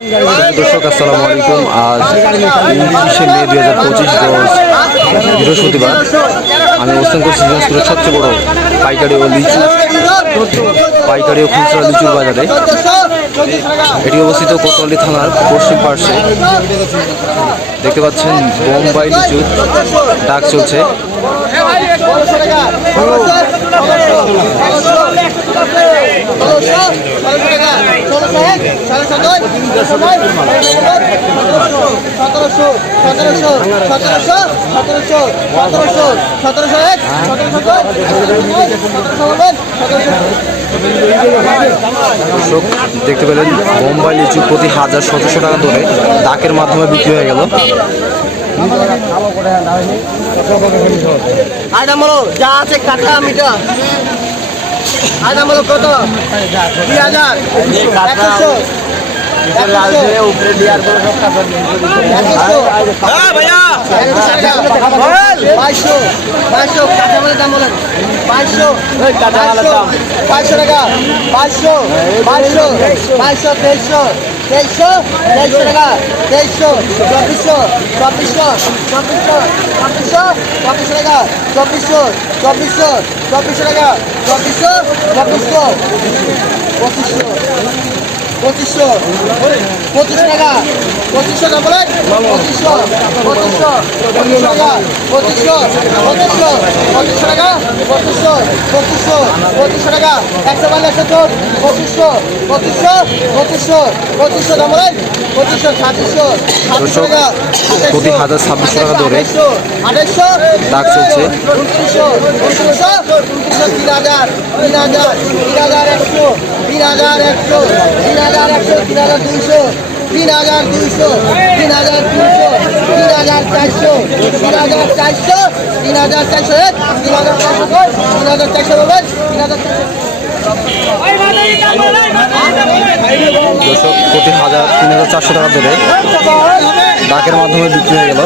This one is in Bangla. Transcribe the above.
দর্শক, আসসালামু আলাইকুম। আজ উনত্রিশে মে দুই হাজার পঁচিশ রোজ বৃহস্পতিবার আমি অবস্থান করছি দিনাজপুরের সবচেয়ে বড় পাইকারি ও লিচু, পাইকারি ও খুচরা লিচুর বাজারে। এটি অবস্থিত কোতোয়ালি থানার পশ্চিম পার্শ্বে। দেখতে পাচ্ছেন, বোম্বাই লিচু ডাক চলছে। সতেরোশো সতেরোশো সতেরোশো এক দর্শক, দেখতে পেলেন, বোম্বাই লিচু প্রতি হাজার সতেরোশো টাকা ধরে ডাকের মাধ্যমে বিক্রি হয়ে গেল। আদাম হলো যা আছে কাটা মিটা আদাম হলো কত? দুই হাজার। একশো বাইশশো। বাইশশো। কাঁচামালের দাম বলেন। বাইশশো। বাইশশো টাকা। বাইশশো। বাইশশো। বাইশশো। তেইশশো। তেইশশো তেইশশো টাকা, তেইশশো, চব্বিশশো চব্বিশশো চব্বিশশো চব্বিশশো চব্বিশশো টাকা, চব্বিশশো চব্বিশশো চব্বিশশো টাকা, চব্বিশশো চব্বিশশো, পঁচিশশো পঁচিশশো পঁচিশ টাকা, পঁচিশশো না বলেন পঁচিশশো পঁচিশশো পঁচিশশো টাকা পঁচিশশো পঁচিশশো পঁচিশশো টাকা পঁচিশশো পঁচিশশো পঁচিশশো টাকা একশো বান্ন একশো চোদ্দ পঁচিশশো পঁচিশশো পঁচিশশো পঁচিশশো না বলেন পঁচিশশো ছাব্বিশশো ছাব্বিশশো টাকা প্রতি হাজার ছাব্বিশশো টাকা ধরে আঠাইশশো ডাক চলছে। উনত্রিশশো উনত্রিশশো উনত্রিশশো তিন হাজার তিন হাজার তিন হাজার একশো তিন হাজার একশো তিন হাজার একশো তিন হাজার দুইশো তিন হাজার দুইশো তিন হাজার চারশো তিন হাজার চারশো তিন হাজার চারশো তিন হাজার চারশো তিন হাজার চারশো তিন হাজার দর্শক প্রতি হাজার তিন হাজার চারশো টাকা ধরে ডাকের মাধ্যমে বিক্রি হয়ে গেল।